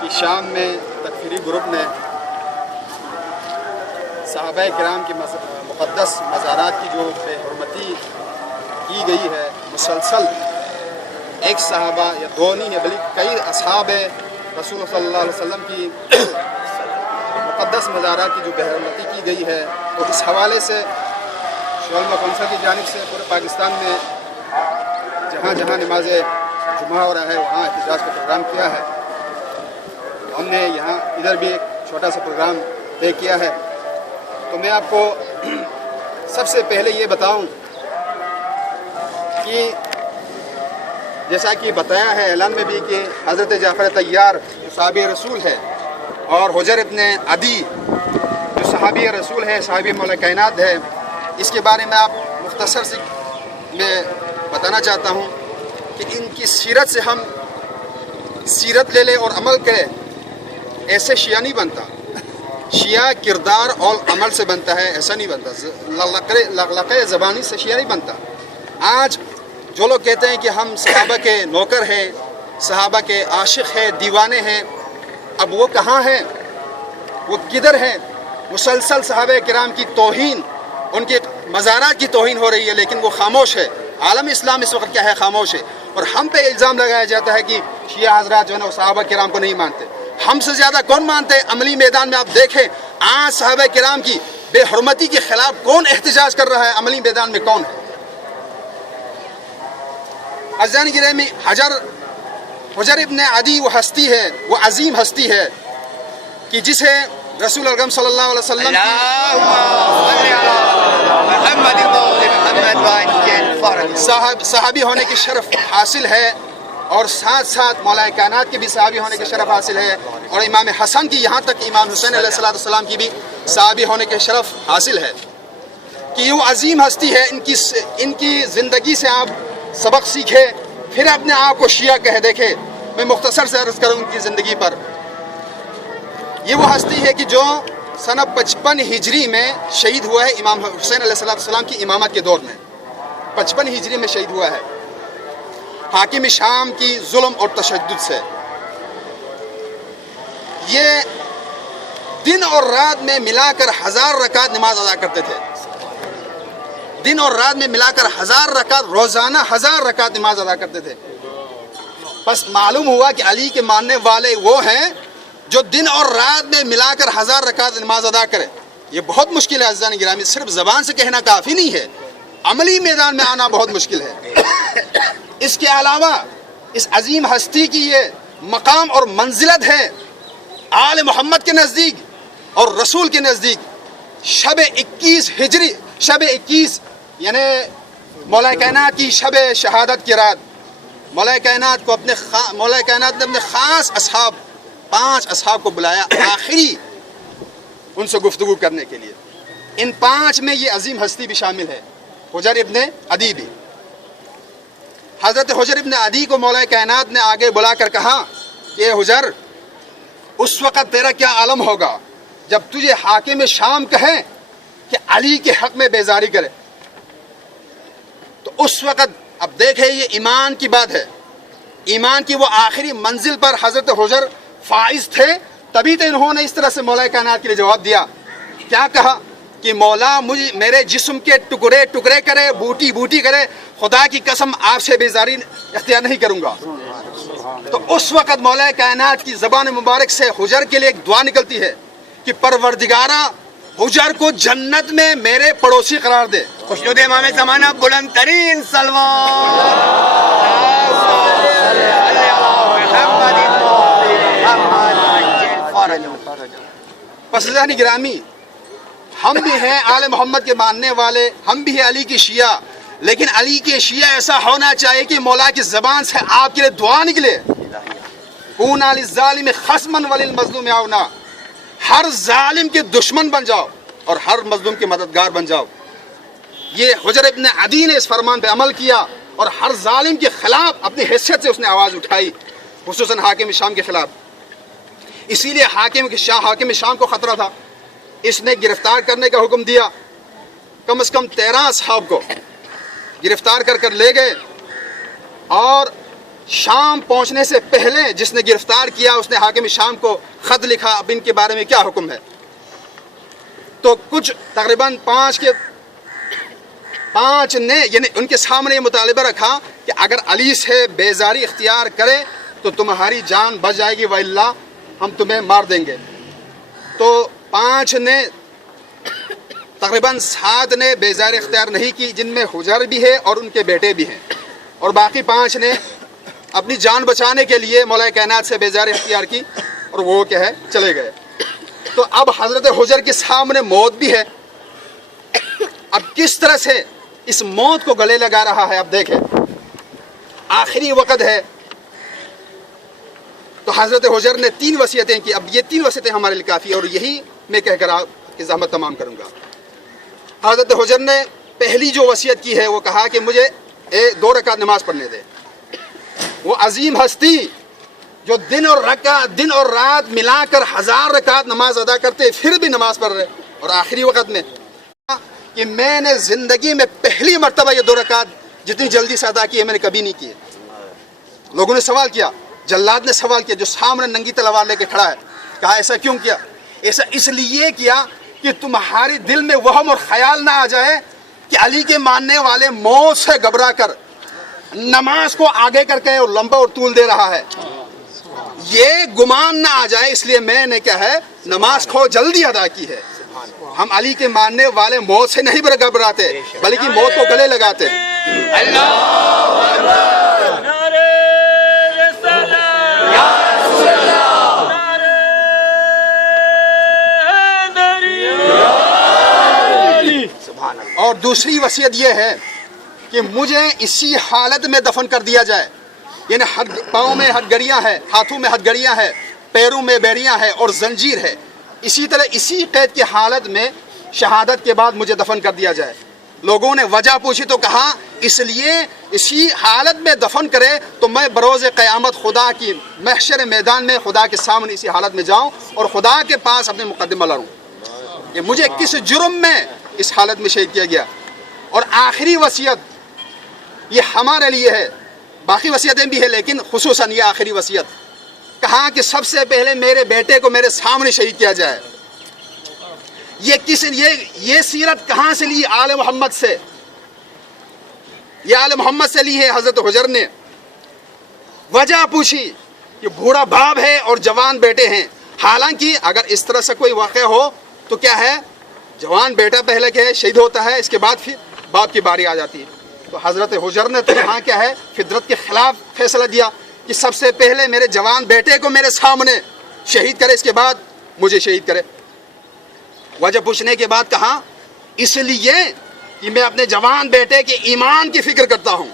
کہ شام میں تکفیری گروپ نے صحابہ کرام کی مقدس مزارات کی جو بے حرمتی کی گئی ہے، مسلسل ایک صحابہ یا دو نہیں ہے بلکہ کئی اصحاب رسول صلی اللہ علیہ وسلم کی مقدس مزارات کی جو بے حرمتی کی گئی ہے، تو اس حوالے سے شعلہ کونسل کی جانب سے پورے پاکستان میں جہاں جہاں نماز جمعہ ہو رہا ہے وہاں احتجاج کا پروگرام کیا ہے۔ ہم نے یہاں ادھر بھی ایک چھوٹا سا پروگرام طے کیا ہے۔ تو میں آپ کو سب سے پہلے یہ بتاؤں کہ جیسا کہ بتایا ہے اعلان میں بھی کہ حضرت جعفر طیار جو صحابی رسول ہے اور حجر ابن عدی جو صحابی رسول ہے، صحابی مولا کائنات ہے، اس کے بارے میں آپ مختصر سے میں بتانا چاہتا ہوں کہ ان کی سیرت سے ہم سیرت لے لیں اور عمل کریں، ایسے شیعہ نہیں بنتا۔ شیعہ کردار اور عمل سے بنتا ہے، ایسا نہیں بنتا۔ لقلقے زبانی سے شیعہ نہیں بنتا۔ آج جو لوگ کہتے ہیں کہ ہم صحابہ کے نوکر ہیں، صحابہ کے عاشق ہیں، دیوانے ہیں، اب وہ کہاں ہیں؟ وہ کدھر ہیں؟ مسلسل صحابہ کرام کی توہین، ان کے مزارات کی توہین ہو رہی ہے، لیکن وہ خاموش ہے۔ عالم اسلام اس وقت کیا ہے؟ خاموش ہے۔ اور ہم پہ الزام لگایا جاتا ہے کہ شیعہ حضرات جو ہے نا وہ صحابہ کرام کو نہیں مانتے۔ ہم سے زیادہ کون مانتے ہیں؟ عملی میدان میں آپ دیکھیں آج صحابہ کرام کی بے حرمتی کے خلاف کون احتجاج کر رہا ہے؟ عملی میدان میں کون ہے؟ عزیزان گرامی، حجر ابن عدی وہ ہستی ہے، وہ عظیم ہستی ہے کہ جسے رسول اکرم صلی اللہ علیہ وسلم صحابی ہونے کی شرف حاصل ہے، اور ساتھ ساتھ مولا کائنات کے بھی صحابی ہونے کی شرف حاصل ہے، اور امام حسن کی یہاں تک امام حسین علیہ السلام کی بھی صحابی ہونے کی شرف حاصل ہے کہ یہ وہ عظیم ہستی ہے۔ ان کی زندگی سے آپ سبق سیکھے، پھر اپنے آپ کو شیعہ کہہ دیکھے۔ میں مختصر سے عرض کروں ان کی زندگی پر۔ یہ وہ ہستی ہے کہ جو سنہ 55 ہجری میں شہید ہوا ہے امام حسین علیہ السلام کی امامت کے دور میں۔ 55 ہجری میں شہید ہوا ہے حاکم شام کی ظلم اور تشدد سے۔ یہ دن اور رات میں ملا کر 1000 رکعت نماز ادا کرتے تھے۔ دن اور رات میں ملا کر 1000 رکعت، روزانہ 1000 رکعت نماز ادا کرتے تھے۔ بس معلوم ہوا کہ علی کے ماننے والے وہ ہیں جو دن اور رات میں ملا کر 1000 رکعت نماز ادا کرے۔ یہ بہت مشکل ہے عزیزان گرامی، صرف زبان سے کہنا کافی نہیں ہے، عملی میدان میں آنا بہت مشکل ہے۔ اس کے علاوہ اس عظیم ہستی کی یہ مقام اور منزلت ہے آل محمد کے نزدیک اور رسول کے نزدیک۔ شب 21 ہجری، شب 21 یعنی مولا کائنات کی شب شہادت کی رات، مولا کائنات نے اپنے خاص اصحاب 5 اصحاب کو بلایا آخری ان سے گفتگو کرنے کے لیے۔ ان 5 میں یہ عظیم ہستی بھی شامل ہے، حجر ابن عدی بھی۔ حضرت حجر ابن عدی کو مولا کائنات نے آگے بلا کر کہا کہ حجر، اس وقت تیرا کیا عالم ہوگا جب تجھے حاکم شام کہیں کہ علی کے حق میں بیزاری کرے۔ تو اس وقت اب دیکھیں یہ ایمان کی بات ہے، ایمان کی وہ آخری منزل پر حضرت حجر فائز تھے، تبھی تو انہوں نے اس طرح سے مولا کائنات کے لیے جواب دیا۔ کیا کہا کہ مولا مجھے میرے جسم کے ٹکڑے ٹکڑے کرے، بوٹی بوٹی کرے، خدا کی قسم آپ سے بیزاری اختیار نہیں کروں گا۔ تو اس وقت مولا کائنات کی زبان مبارک سے حجر کے لیے ایک دعا نکلتی ہے کہ پروردگارا حجر کو جنت میں میرے پڑوسی قرار دے۔ خوشنود امام زمانہ بلند ترین پسندانی گرامی، ہم بھی ہیں آل محمد کے ماننے والے، ہم بھی ہیں علی کی شیعہ، لیکن علی کے شیعہ ایسا ہونا چاہیے کہ مولا کی زبان سے آپ کے لیے دعا نکلے۔ کونا للظالم خصما وللمظلوم عونا، ہر ظالم کے دشمن بن جاؤ اور ہر مظلوم کے مددگار بن جاؤ۔ یہ حجر ابن عدی نے اس فرمان پہ عمل کیا اور ہر ظالم کے خلاف اپنی حیثیت سے اس نے آواز اٹھائی، خصوصاً حاکم شام کے خلاف۔ اسی لیے حاکم شام کو خطرہ تھا، اس نے گرفتار کرنے کا حکم دیا۔ کم از کم 13 اصحاب کو گرفتار کر لے گئے اور شام پہنچنے سے پہلے جس نے گرفتار کیا اس نے حاکم شام کو خط لکھا، اب ان کے بارے میں کیا حکم ہے؟ تو کچھ تقریباً پانچ نے یعنی ان کے سامنے یہ مطالبہ رکھا کہ اگر علی سے بیزاری اختیار کرے تو تمہاری جان بچ جائے گی، وَإِلَّا ہم تمہیں مار دیں گے۔ تو 5 نے تقریباً 7 نے بیزاری اختیار نہیں کی، جن میں حجر بھی ہے اور ان کے بیٹے بھی ہیں، اور باقی 5 نے اپنی جان بچانے کے لیے مولا کائنات سے بیزاری اختیار کی اور وہ کیا ہے چلے گئے۔ تو اب حضرت حجر کے سامنے موت بھی ہے، اب کس طرح سے اس موت کو گلے لگا رہا ہے اب دیکھیں، آخری وقت ہے۔ تو حضرت حجر نے 3 وصیتیں کی، اب یہ 3 وصیتیں ہمارے لیے کافی اور یہی میں کہہ کر آپ کی زحمت تمام کروں گا۔ حضرت حجر نے پہلی جو وصیت کی ہے وہ کہا کہ مجھے 2 رکعت نماز پڑھنے دے۔ وہ عظیم ہستی جو دن اور رات ملا کر 1000 رکعت نماز ادا کرتے پھر بھی نماز پڑھ رہے، اور آخری وقت میں کہ میں نے زندگی میں پہلی مرتبہ یہ 2 رکعت جتنی جلدی سے ادا کی ہے میں نے کبھی نہیں کی۔ لوگوں نے سوال کیا، جلاد نے سوال کیا جو سامنے ننگی تلوار لے کے کھڑا ہے، کہا ایسا کیوں کیا؟ ایسا اس لیے کیا کہ تمہارے دل میں وہم اور خیال نہ آ جائے کہ علی کے ماننے والے موت سے گھبرا کر نماز کو آگے کر کے اور لمبا اور طول دے رہا ہے، یہ گمان نہ آ جائے، اس لیے میں نے کیا ہے نماز کو جلدی ادا کی ہے۔ ہم علی کے ماننے والے موت سے نہیں گھبراتے بلکہ موت کو گلے لگاتے۔ اور دوسری وصیت یہ ہے کہ مجھے اسی حالت میں دفن کر دیا جائے، یعنی پاؤں میں ہتھگڑیاں ہے، ہاتھوں میں ہتھگڑیاں ہے، پیروں میں بیڑیاں ہے اور زنجیر ہے، اسی طرح اسی قید کی حالت میں شہادت کے بعد مجھے دفن کر دیا جائے۔ لوگوں نے وجہ پوچھی تو کہا اس لیے اسی حالت میں دفن کرے تو میں بروز قیامت خدا کی محشر میدان میں خدا کے سامنے اسی حالت میں جاؤں اور خدا کے پاس اپنے مقدمہ لڑوں کہ مجھے کس جرم میں اس حالت میں شہید کیا گیا۔ اور آخری وصیت یہ ہمارے لیے ہے، باقی وصیتیں بھی ہیں لیکن خصوصاً یہ آخری وصیت، کہا کہ سب سے پہلے میرے بیٹے کو میرے سامنے شہید کیا جائے۔ یہ سیرت کہاں سے لی؟ آل محمد سے، یہ آل محمد سے لی ہے۔ حضرت حجر نے وجہ پوچھی کہ بوڑھا باپ ہے اور جوان بیٹے ہیں، حالانکہ اگر اس طرح سے کوئی واقعہ ہو تو کیا ہے جوان بیٹا پہلے کیا ہے شہید ہوتا ہے، اس کے بعد پھر باپ کی باری آ جاتی ہے۔ تو حضرت حجر نے تو یہاں کیا ہے فطرت کے خلاف فیصلہ دیا کہ سب سے پہلے میرے جوان بیٹے کو میرے سامنے شہید کرے، اس کے بعد مجھے شہید کرے۔ وجہ پوچھنے کے بعد کہا اس لیے کہ میں اپنے جوان بیٹے کے ایمان کی فکر کرتا ہوں،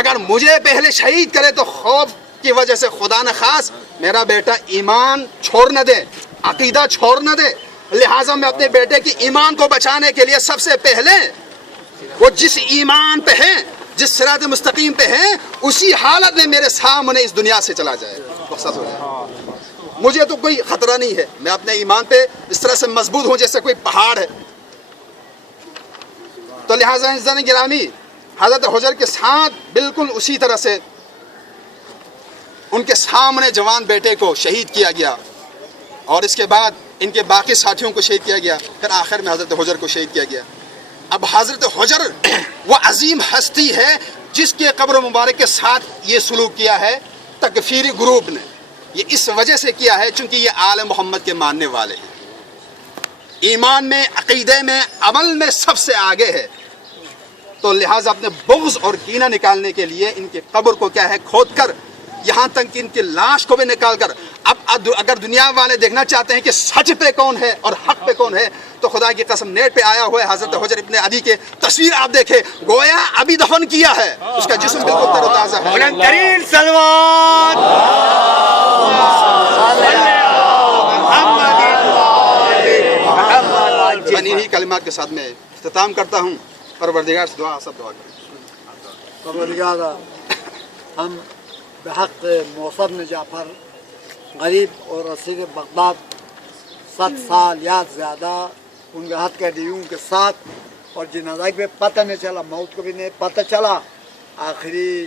اگر مجھے پہلے شہید کرے تو خوف کی وجہ سے خدا نہ خاص میرا بیٹا ایمان چھوڑ نہ دے، عقیدہ چھوڑ نہ دے، لہٰذا میں اپنے بیٹے کی ایمان کو بچانے کے لیے سب سے پہلے وہ جس ایمان پہ ہیں، جس صراط مستقیم پہ ہیں، اسی حالت میں میرے سامنے اس دنیا سے چلا جائے، رخصت ہو جائے۔ مجھے تو کوئی خطرہ نہیں ہے، میں اپنے ایمان پہ اس طرح سے مضبوط ہوں جیسے کوئی پہاڑ ہے۔ تو لہٰذا عزیزان گرامی حضرت حجر کے ساتھ بالکل اسی طرح سے ان کے سامنے جوان بیٹے کو شہید کیا گیا، اور اس کے بعد ان کے باقی ساتھیوں کو شہید کیا گیا، پھر آخر میں حضرت حجر کو شہید کیا گیا۔ اب حضرت حجر وہ عظیم ہستی ہے جس کے قبر مبارک کے ساتھ یہ سلوک کیا ہے تکفیری گروپ نے، یہ اس وجہ سے کیا ہے چونکہ یہ آل محمد کے ماننے والے ہیں، ایمان میں، عقیدے میں، عمل میں سب سے آگے ہے، تو لہٰذا اپنے بغض اور کینہ نکالنے کے لیے ان کے قبر کو کیا ہے کھود کر، یہاں تک کہ ان کی لاش کو بھی نکال کر، اب اگر دنیا والے دیکھنا چاہتے ہیں کہ سچ پہ کون ہے اور حق پہ کون ہے تو خدا کی قسم نیٹ پہ آیا ہوا ہے حضرت حجر ابن عدی کے تصویر آپ دیکھیں، گویا ابھی دفن کیا ہے، اس کا جسم بالکل تر و تازہ ہے۔ بلند ترین سلوات انہی کلمات کے ساتھ میں اختتام کرتا ہوں، پروردگار سے دعا سب دعا کریں۔ پروردگار ہم بحق موصب جعفر غریب اور اسیر بغداد 7 سال یا زیادہ ان کے ہاتھ کے ڈیوں کے ساتھ، اور جنازہ پہ پتہ نہیں چلا، موت کو بھی نہیں پتہ چلا، آخری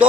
2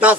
10